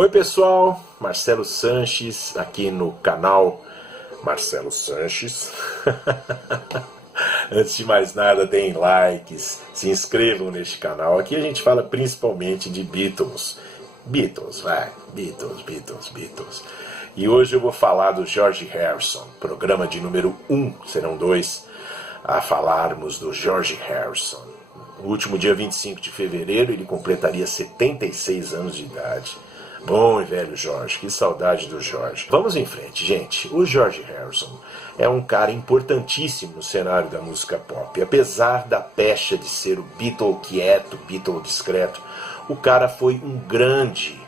Oi pessoal, Marcelo Sanches aqui no canal Marcelo Sanches. Antes de mais nada, deem likes, se inscrevam neste canal. Aqui a gente fala principalmente de Beatles. Beatles. E hoje eu vou falar do George Harrison, programa de número 1, serão 2, a falarmos do George Harrison. No último dia 25 de fevereiro ele completaria 76 anos de idade. Bom e velho George, que saudade do George. Vamos em frente, gente. O George Harrison é um cara importantíssimo no cenário da música pop. Apesar da pecha de ser o Beatle quieto, Beatle discreto, o cara foi um grande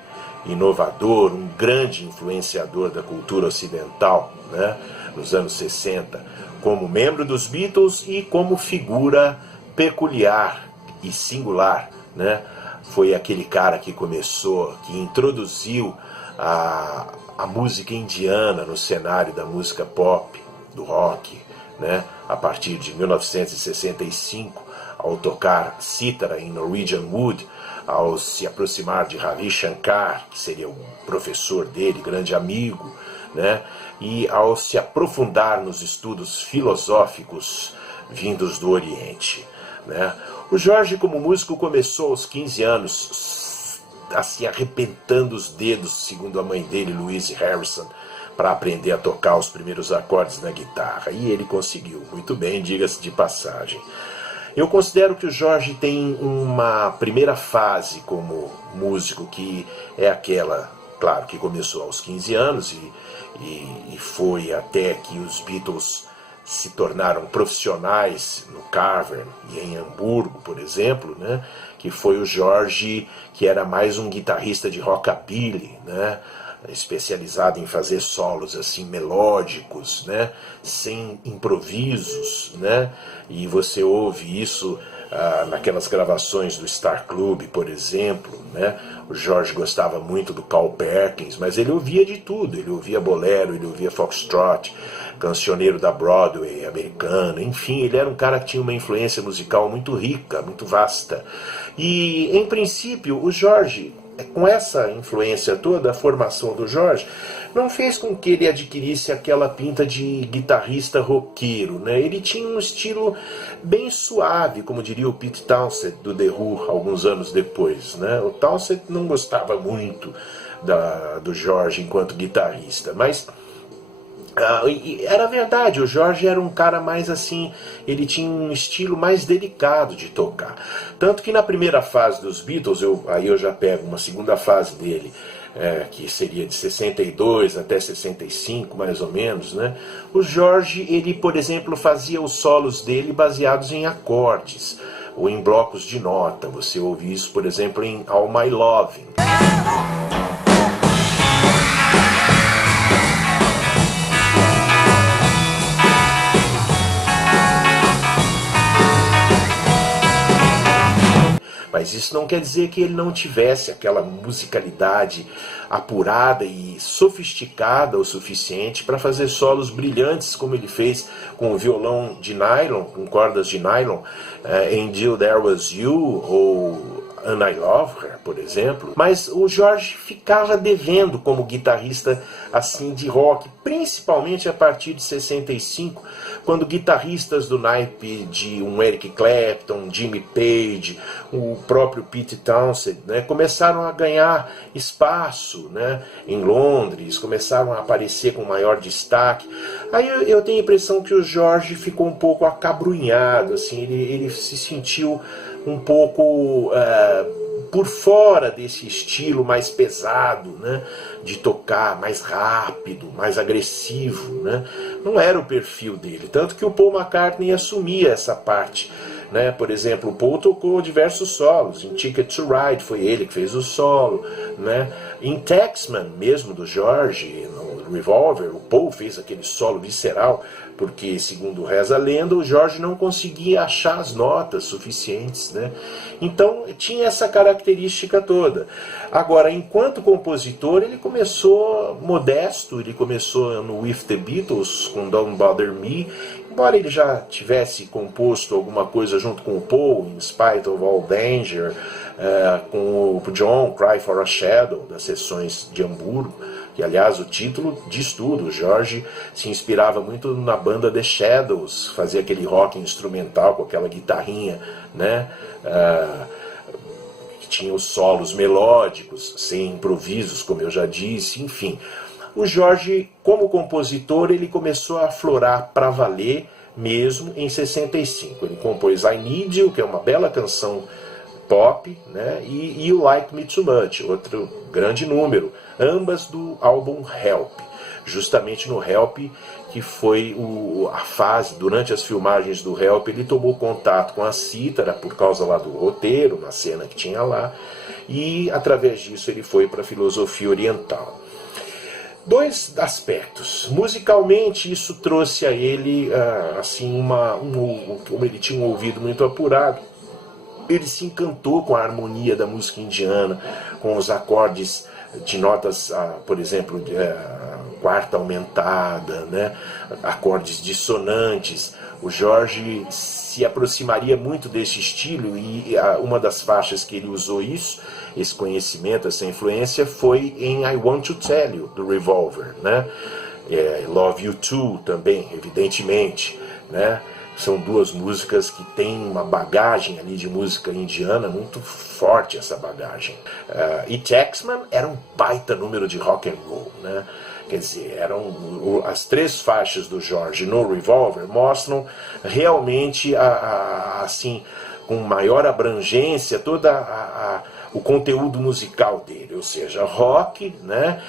inovador, um grande influenciador da cultura ocidental, né, nos anos 60, como membro dos Beatles e como figura peculiar e singular, né? Foi aquele cara que começou, que introduziu a música indiana no cenário da música pop, do rock, né? A partir de 1965, ao tocar cítara em Norwegian Wood, ao se aproximar de Ravi Shankar, que seria o professor dele, grande amigo, né? E ao se aprofundar nos estudos filosóficos vindos do Oriente, né? O George, como músico, começou aos 15 anos, assim, arrebentando os dedos, segundo a mãe dele, Louise Harrison, para aprender a tocar os primeiros acordes na guitarra. E ele conseguiu muito bem, diga-se de passagem. Eu considero que o George tem uma primeira fase como músico, que é aquela, claro, que começou aos 15 anos e foi até que os Beatles se tornaram profissionais no Cavern e em Hamburgo, por exemplo, né? Que foi o George, que era mais um guitarrista de rockabilly, né? Especializado em fazer solos assim melódicos, né? Sem improvisos, né? E você ouve isso naquelas gravações do Star Club, por exemplo, né? O George gostava muito do Carl Perkins, mas ele ouvia de tudo. Ele ouvia bolero, ele ouvia foxtrot, cancioneiro da Broadway americana, enfim, ele era um cara que tinha uma influência musical muito rica, muito vasta. E, em princípio, o George, com essa influência toda, a formação do George, não fez com que ele adquirisse aquela pinta de guitarrista roqueiro, né? Ele tinha um estilo bem suave, como diria o Pete Townshend do The Who, alguns anos depois, né? O Townshend não gostava muito do George enquanto guitarrista, mas era verdade, o George era um cara mais assim, ele tinha um estilo mais delicado de tocar. Tanto que na primeira fase dos Beatles, aí eu já pego uma segunda fase dele, que seria de 62 até 65, mais ou menos, né? O George, ele, por exemplo, fazia os solos dele baseados em acordes, ou em blocos de nota. Você ouve isso, por exemplo, em All My Lovin'. Mas isso não quer dizer que ele não tivesse aquela musicalidade apurada e sofisticada o suficiente para fazer solos brilhantes, como ele fez com o violão de nylon, com cordas de nylon, em Till There Was You ou And I Love Her, por exemplo. Mas o George ficava devendo como guitarrista assim de rock, principalmente a partir de 65, quando guitarristas do naipe de um Eric Clapton, Jimmy Page, o próprio Pete Townshend, né, começaram a ganhar espaço, né, em Londres, começaram a aparecer com maior destaque. Aí eu tenho a impressão que o George ficou um pouco acabrunhado, assim, ele se sentiu um pouco por fora desse estilo mais pesado, né, de tocar, mais rápido, mais agressivo, né? Não era o perfil dele, tanto que o Paul McCartney assumia essa parte, né? Por exemplo, o Paul tocou diversos solos, em Ticket to Ride foi ele que fez o solo, né? Em Taxman, mesmo do George, no Revolver, o Paul fez aquele solo visceral, porque, segundo reza a lenda, o George não conseguia achar as notas suficientes, né? Então tinha essa característica toda. Agora, enquanto compositor, ele começou modesto, ele começou no With the Beatles, com Don't Bother Me, Embora ele já tivesse composto alguma coisa junto com o Paul, In Spite of All Danger, com o John, Cry for a Shadow, das sessões de Hamburgo, que aliás o título diz tudo. O George se inspirava muito na banda The Shadows, fazia aquele rock instrumental com aquela guitarrinha, né? Que tinha os solos melódicos, sem improvisos, como eu já disse, enfim. O George, como compositor, ele começou a aflorar para valer mesmo em 65. Ele compôs I Need You, que é uma bela canção pop, né? E You Like Me Too Much, outro grande número, ambas do álbum Help. Justamente no Help, que foi a fase, durante as filmagens do Help, ele tomou contato com a cítara, por causa lá do roteiro, na cena que tinha lá, e através disso ele foi para a filosofia oriental. Dois aspectos. Musicalmente, isso trouxe a ele, assim, como ele tinha um ouvido muito apurado, ele se encantou com a harmonia da música indiana, com os acordes de notas, por exemplo, quarta aumentada, né? Acordes dissonantes. O George se aproximaria muito desse estilo, e uma das faixas que ele usou esse conhecimento, essa influência, foi em I Want to Tell You, do Revolver, né? Love You Too também, evidentemente, né? São duas músicas que têm uma bagagem ali de música indiana muito forte, essa bagagem. E Taxman era um baita número de rock and roll, né? Quer dizer, as três faixas do George no Revolver mostram realmente, assim, com maior abrangência, o conteúdo musical dele, ou seja, rock, né?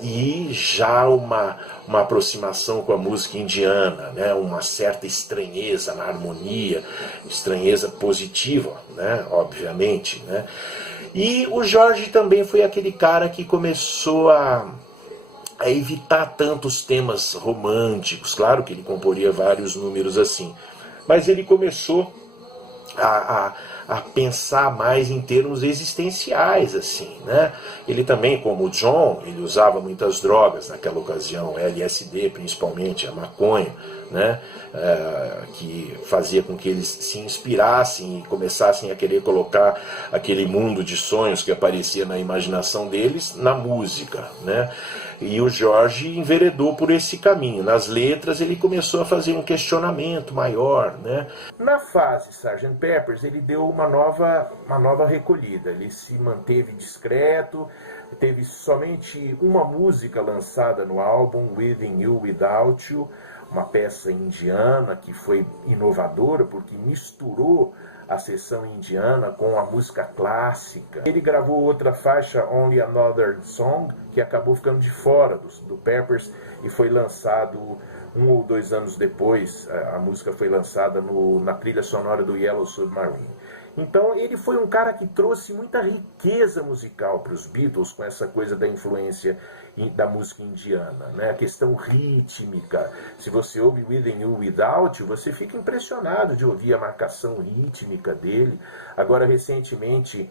E já uma aproximação com a música indiana, né? Uma certa estranheza na harmonia, estranheza positiva, né? Obviamente, né? E o George também foi aquele cara que começou a evitar tantos temas românticos. Claro que ele comporia vários números assim, mas ele começou a pensar mais em termos existenciais, assim, né? Ele também, como o John, ele usava muitas drogas naquela ocasião, LSD principalmente, a maconha, né? Que fazia com que eles se inspirassem e começassem a querer colocar aquele mundo de sonhos que aparecia na imaginação deles na música, né? E o George enveredou por esse caminho. Nas letras ele começou a fazer um questionamento maior, né? Na fase Sgt. Pepper's ele deu uma nova recolhida. Ele se manteve discreto, teve somente uma música lançada no álbum, Within You, Without You, uma peça indiana que foi inovadora porque misturou a sessão indiana com a música clássica. Ele gravou outra faixa, Only Another Song, que acabou ficando de fora do Peppers e foi lançado 1 ou 2 anos depois. A música foi lançada na trilha sonora do Yellow Submarine. Então ele foi um cara que trouxe muita riqueza musical para os Beatles, com essa coisa da influência da música indiana, né? A questão rítmica. Se você ouve Within You, Without You, você fica impressionado de ouvir a marcação rítmica dele. Agora, recentemente,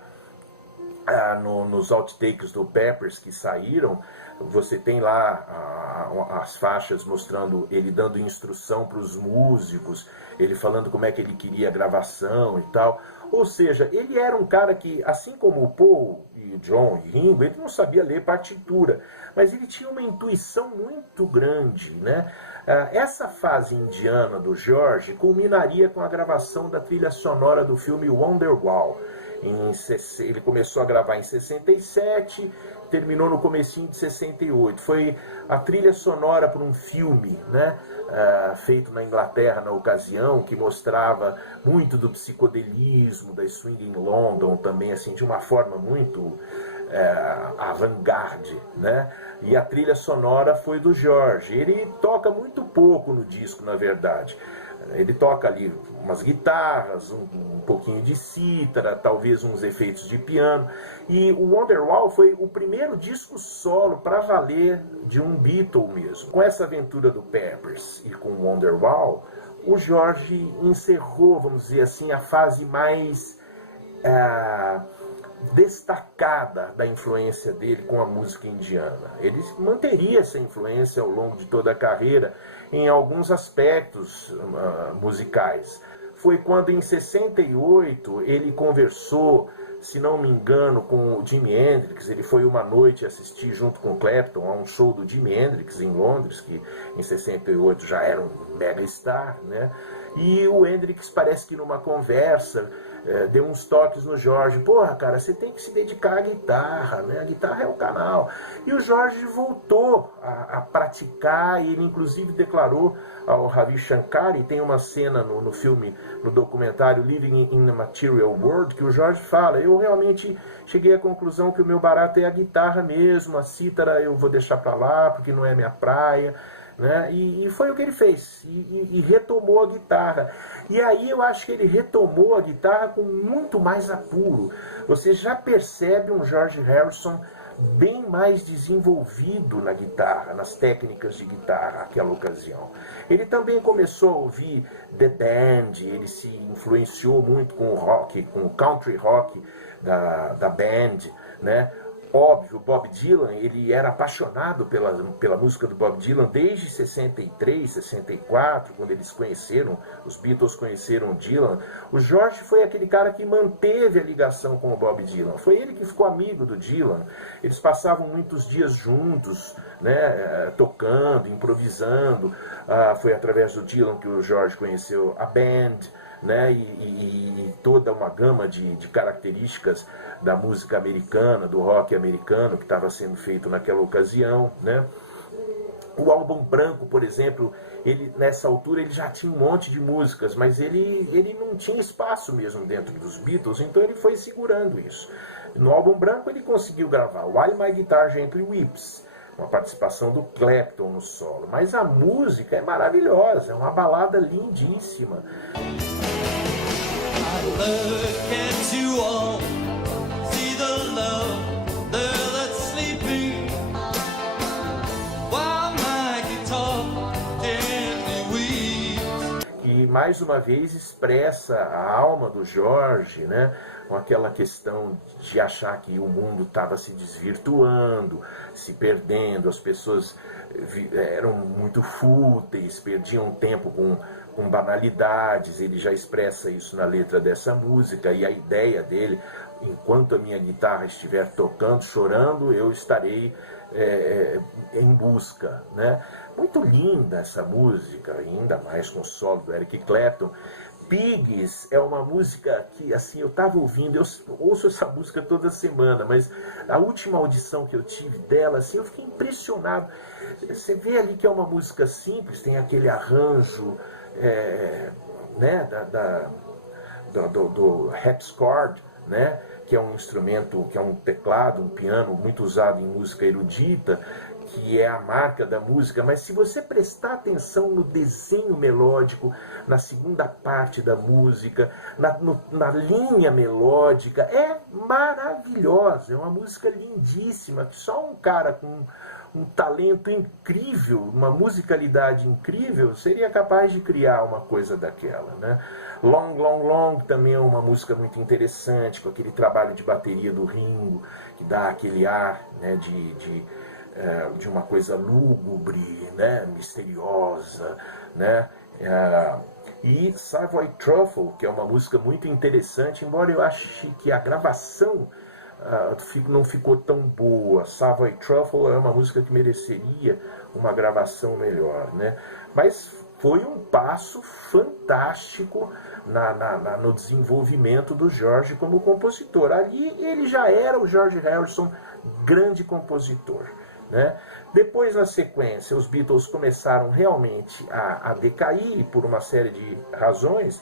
nos outtakes do Peppers que saíram, você tem lá as faixas mostrando ele dando instrução para os músicos, ele falando como é que ele queria a gravação e tal. Ou seja, ele era um cara que, assim como o Paul e o John e Ringo, ele não sabia ler partitura, mas ele tinha uma intuição muito grande, né? Essa fase indiana do George culminaria com a gravação da trilha sonora do filme Wonderwall. Ele começou a gravar em 67, terminou no comecinho de 68. Foi a trilha sonora para um filme, né, feito na Inglaterra na ocasião, que mostrava muito do psicodelismo, da swing in London também, assim, de uma forma muito avant-garde, né? E a trilha sonora foi do George. Ele toca muito pouco no disco, na verdade. Ele toca ali umas guitarras, um pouquinho de cítara, talvez uns efeitos de piano. E o Wonderwall foi o primeiro disco solo para valer de um Beatle mesmo. Com essa aventura do Peppers e com o Wonderwall, o George encerrou, vamos dizer assim, a fase mais destacada da influência dele com a música indiana. Ele manteria essa influência ao longo de toda a carreira em alguns aspectos musicais. Foi quando, em 68, ele conversou, se não me engano, com o Jimi Hendrix. Ele foi uma noite assistir junto com o Clapton a um show do Jimi Hendrix em Londres, que em 68 já era um mega star, né? E o Hendrix parece que numa conversa deu uns toques no George. Porra, cara, você tem que se dedicar à guitarra, né? A guitarra é o canal. E o George voltou a praticar, e ele inclusive declarou ao Ravi Shankar, e tem uma cena no filme, no documentário Living in the Material World, que o George fala: eu realmente cheguei à conclusão que o meu barato é a guitarra mesmo, a cítara eu vou deixar pra lá, porque não é minha praia. Né? E foi o que ele fez, e retomou a guitarra. E aí eu acho que ele retomou a guitarra com muito mais apuro. Você já percebe um George Harrison bem mais desenvolvido na guitarra, nas técnicas de guitarra naquela ocasião. Ele também começou a ouvir The Band, ele se influenciou muito com o rock, com o country rock da Band, né? Óbvio, Bob Dylan, ele era apaixonado pela música do Bob Dylan desde 63, 64, quando eles conheceram, os Beatles conheceram o Dylan. O George foi aquele cara que manteve a ligação com o Bob Dylan. Foi ele que ficou amigo do Dylan. Eles passavam muitos dias juntos, né, tocando, improvisando. Foi através do Dylan que o George conheceu a Band, né, e toda uma gama de características da música americana, do rock americano que estava sendo feito naquela ocasião, né? O álbum branco, por exemplo, ele, nessa altura ele já tinha um monte de músicas, mas ele não tinha espaço mesmo dentro dos Beatles, então ele foi segurando isso. No álbum branco ele conseguiu gravar While My Guitar Gently Weeps, uma participação do Clapton no solo, mas a música é maravilhosa, é uma balada lindíssima. I look at you all, see the love there that's sleeping, while my guitar gently weeps. E mais uma vez expressa a alma do George, né? Com aquela questão de achar que o mundo estava se desvirtuando, se perdendo, as pessoas eram muito fúteis, perdiam tempo com banalidades. Ele já expressa isso na letra dessa música, e a ideia dele: enquanto a minha guitarra estiver tocando, chorando, eu estarei em busca, né? Muito linda essa música, ainda mais com o solo do Eric Clapton. Pigs é uma música que, assim, eu estava ouvindo, eu ouço essa música toda semana, mas a última audição que eu tive dela, assim, eu fiquei impressionado. Você vê ali que é uma música simples, tem aquele arranjo, né, do harpsichord, né, que é um instrumento, que é um teclado, um piano muito usado em música erudita, que é a marca da música. Mas se você prestar atenção no desenho melódico, na segunda parte da música, na linha melódica, é maravilhosa, é uma música lindíssima, que só um cara com um talento incrível, uma musicalidade incrível, seria capaz de criar uma coisa daquela, né? Long, Long, Long também é uma música muito interessante, com aquele trabalho de bateria do Ringo, que dá aquele ar, né, de uma coisa lúgubre, né, misteriosa, né? E Savoy Truffle, que é uma música muito interessante, embora eu ache que a gravação não ficou tão boa. Savoy Truffle é uma música que mereceria uma gravação melhor, né? Mas foi um passo fantástico no desenvolvimento do George como compositor. Ali ele já era o George Harrison, grande compositor, né? Depois, na sequência, os Beatles começaram realmente a decair por uma série de razões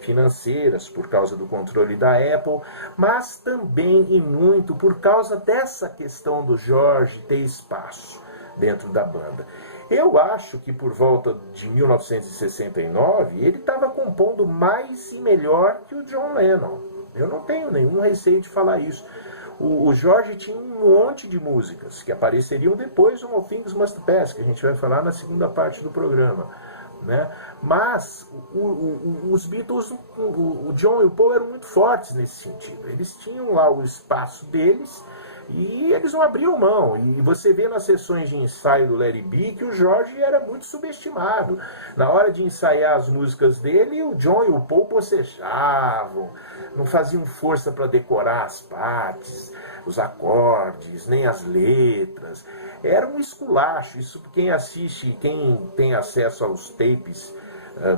financeiras, por causa do controle da Apple, mas também e muito por causa dessa questão do George ter espaço dentro da banda. Eu acho que por volta de 1969 ele estava compondo mais e melhor que o John Lennon. Eu não tenho nenhum receio de falar isso. O George tinha um monte de músicas que apareceriam depois do All Things Must Pass, que a gente vai falar na segunda parte do programa. né? Mas os Beatles, o John e o Paul eram muito fortes nesse sentido. Eles tinham lá o espaço deles e eles não abriam mão. E você vê nas sessões de ensaio do Let It Be que o George era muito subestimado. Na hora de ensaiar as músicas dele, o John e o Paul bocejavam, não faziam força para decorar as partes, os acordes, nem as letras. Era um esculacho. Isso quem assiste, quem tem acesso aos tapes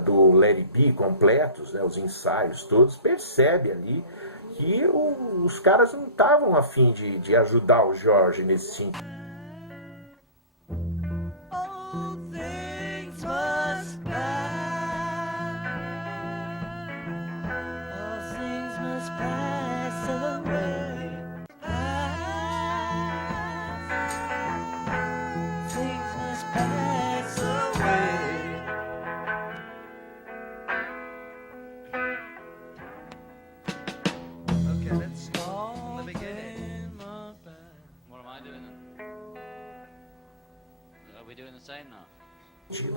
do Let It Be completos, né, os ensaios todos, percebe ali que os caras não estavam a fim de ajudar o George nesse sentido.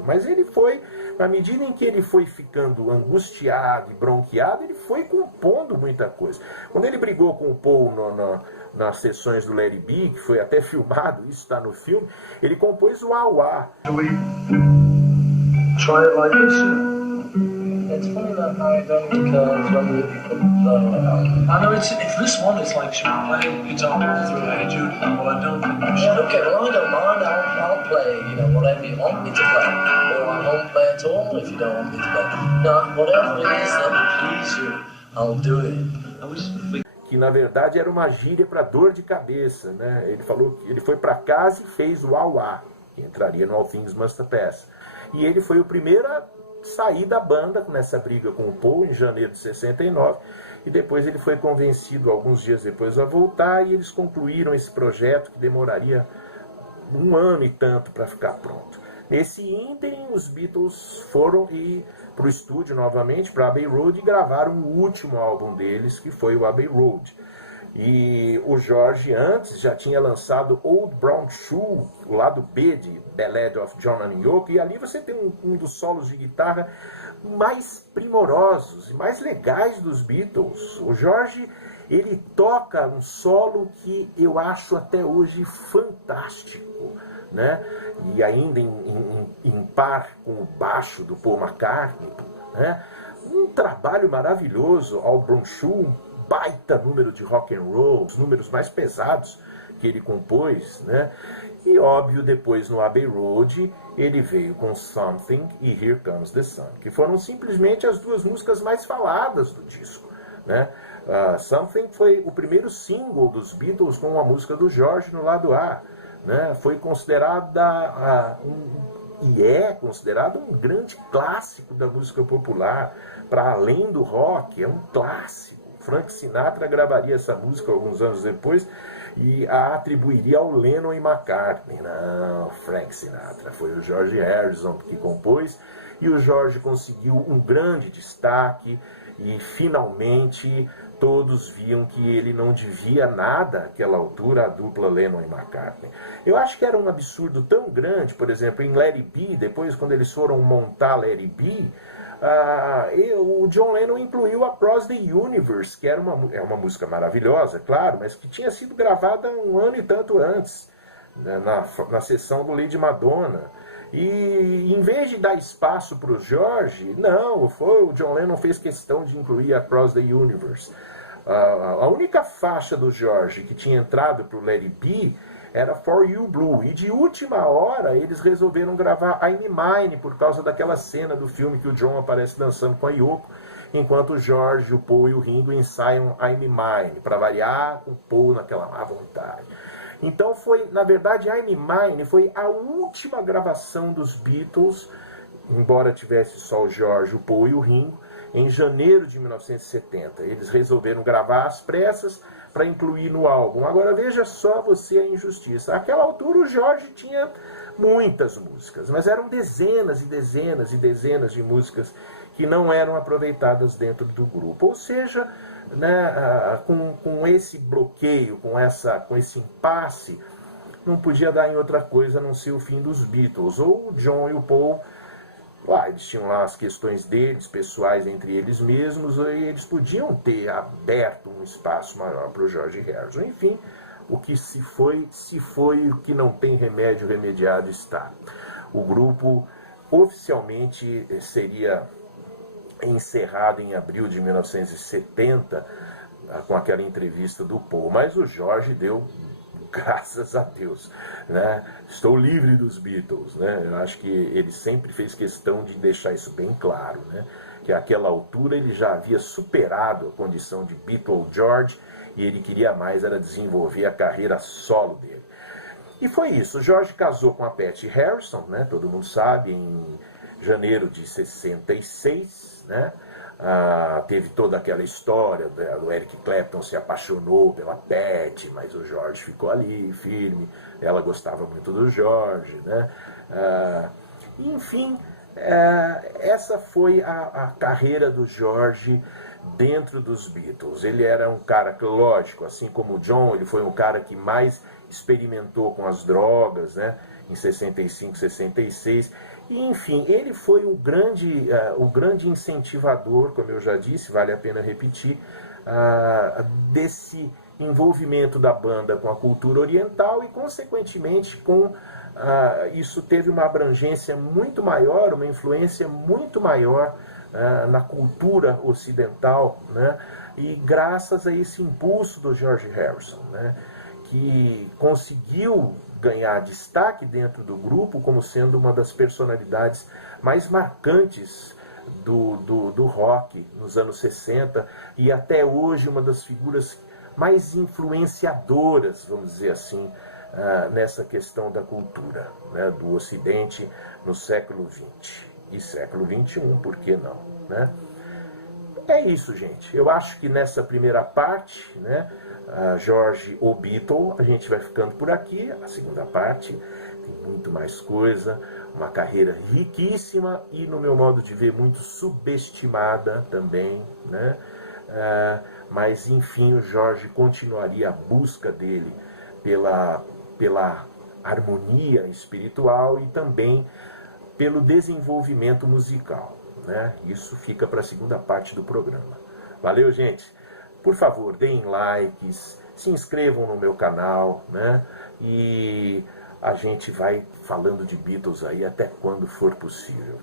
Mas ele foi, na medida em que ele foi ficando angustiado e bronqueado, ele foi compondo muita coisa. Quando ele brigou com o Paul nas sessões do Let It Be, que foi até filmado, isso está no filme, ele compôs o Wah-Wah. Try it like this. It's funny that I don't because when we put I know it's this one is like should we play guitar through Hey Jude? Well, I don't think we should. Okay, well I don't mind. I'll play, you know, whatever you want me to play, or I won't play at all if you don't want me to play. No, whatever it is that will please you, I'll do it. Que na verdade era uma gíria para dor de cabeça, né? Ele falou que ele foi para casa e fez o Wah-Wah, que entraria no All Things Must Pass. E ele foi o primeiro a sair da banda nessa briga com o Paul em janeiro de 69, e depois ele foi convencido alguns dias depois a voltar, e eles concluíram esse projeto que demoraria 1 ano e tanto para ficar pronto. Nesse ínterim, os Beatles foram para o estúdio novamente, para Abbey Road, e gravaram o último álbum deles, que foi o Abbey Road. E o George antes já tinha lançado Old Brown Shoe, o lado B de Ballad of John and Yoko, e ali você tem um dos solos de guitarra mais primorosos e mais legais dos Beatles. O George, ele toca um solo que eu acho até hoje fantástico, né? E ainda em par com o baixo do Paul McCartney, né? Um trabalho maravilhoso, Old Brown Shoe, baita número de rock and roll, os números mais pesados que ele compôs, né? E óbvio, depois no Abbey Road ele veio com Something e Here Comes the Sun, que foram simplesmente as duas músicas mais faladas do disco, né? Something foi o primeiro single dos Beatles com a música do George no lado A, né? Foi considerada e é considerado um grande clássico da música popular, para além do rock, é um clássico. Frank Sinatra gravaria essa música alguns anos depois e a atribuiria ao Lennon e McCartney. Não, Frank Sinatra, foi o George Harrison que compôs, e o George conseguiu um grande destaque, e finalmente todos viam que ele não devia nada àquela altura à dupla Lennon e McCartney. Eu acho que era um absurdo tão grande, por exemplo, em Let It Be, depois quando eles foram montar Let It Be, o John Lennon incluiu Across the Universe, que é uma música maravilhosa, claro, mas que tinha sido gravada 1 ano e tanto antes, né, na sessão do Lady Madonna. E em vez de dar espaço para o George, não, o John Lennon fez questão de incluir Across the Universe. A única faixa do George que tinha entrado para o Let It Be era For You Blue, e de última hora eles resolveram gravar I'm Mine por causa daquela cena do filme que o John aparece dançando com a Yoko, enquanto o George, o Paul e o Ringo ensaiam I'm Mine, para variar, com o Paul naquela má vontade. Então foi, na verdade, I'm Mine foi a última gravação dos Beatles, embora tivesse só o George, o Paul e o Ringo, em janeiro de 1970. Eles resolveram gravar às pressas para incluir no álbum. Agora veja só você a injustiça. Àquela altura o George tinha muitas músicas, mas eram dezenas e dezenas e dezenas de músicas que não eram aproveitadas dentro do grupo. Ou seja, né, com esse bloqueio, com esse impasse, não podia dar em outra coisa a não ser o fim dos Beatles. Ou o John e o Paul Lá, eles tinham lá as questões deles, pessoais entre eles mesmos, e eles podiam ter aberto um espaço maior para o George Harrison. Enfim, o que se foi, o que não tem remédio, remediado está. O grupo oficialmente seria encerrado em abril de 1970, com aquela entrevista do Paul, mas o George deu, graças a Deus, né? Estou livre dos Beatles, né? Eu acho que ele sempre fez questão de deixar isso bem claro, né? Que àquela altura ele já havia superado a condição de Beatle George e ele queria mais era desenvolver a carreira solo dele. E foi isso. O George casou com a Patty Harrison, né? Todo mundo sabe, em janeiro de 66, né? Teve toda aquela história do Eric Clapton se apaixonou pela Patty, mas o George ficou ali, firme, ela gostava muito do George, né? Enfim, essa foi a carreira do George dentro dos Beatles. Ele era um cara que, lógico, assim como o John, ele foi um cara que mais experimentou com as drogas, né? Em 65, 66, e enfim, ele foi o grande incentivador, como eu já disse, vale a pena repetir, desse envolvimento da banda com a cultura oriental e, consequentemente, isso teve uma abrangência muito maior, uma influência muito maior na cultura ocidental, né? E graças a esse impulso do George Harrison, né? Que conseguiu ganhar destaque dentro do grupo como sendo uma das personalidades mais marcantes do rock nos anos 60 e até hoje uma das figuras mais influenciadoras, vamos dizer assim, nessa questão da cultura, né, do Ocidente no século XX e século XXI, por que não, né? É isso, gente. Eu acho que nessa primeira parte, né, George o Beatle, a gente vai ficando por aqui. A segunda parte tem muito mais coisa, uma carreira riquíssima e, no meu modo de ver, muito subestimada também, né? Mas, enfim, o George continuaria a busca dele pela harmonia espiritual e também pelo desenvolvimento musical, né? Isso fica para a segunda parte do programa. Valeu, gente! Por favor, deem likes, se inscrevam no meu canal, né? E a gente vai falando de Beatles aí até quando for possível.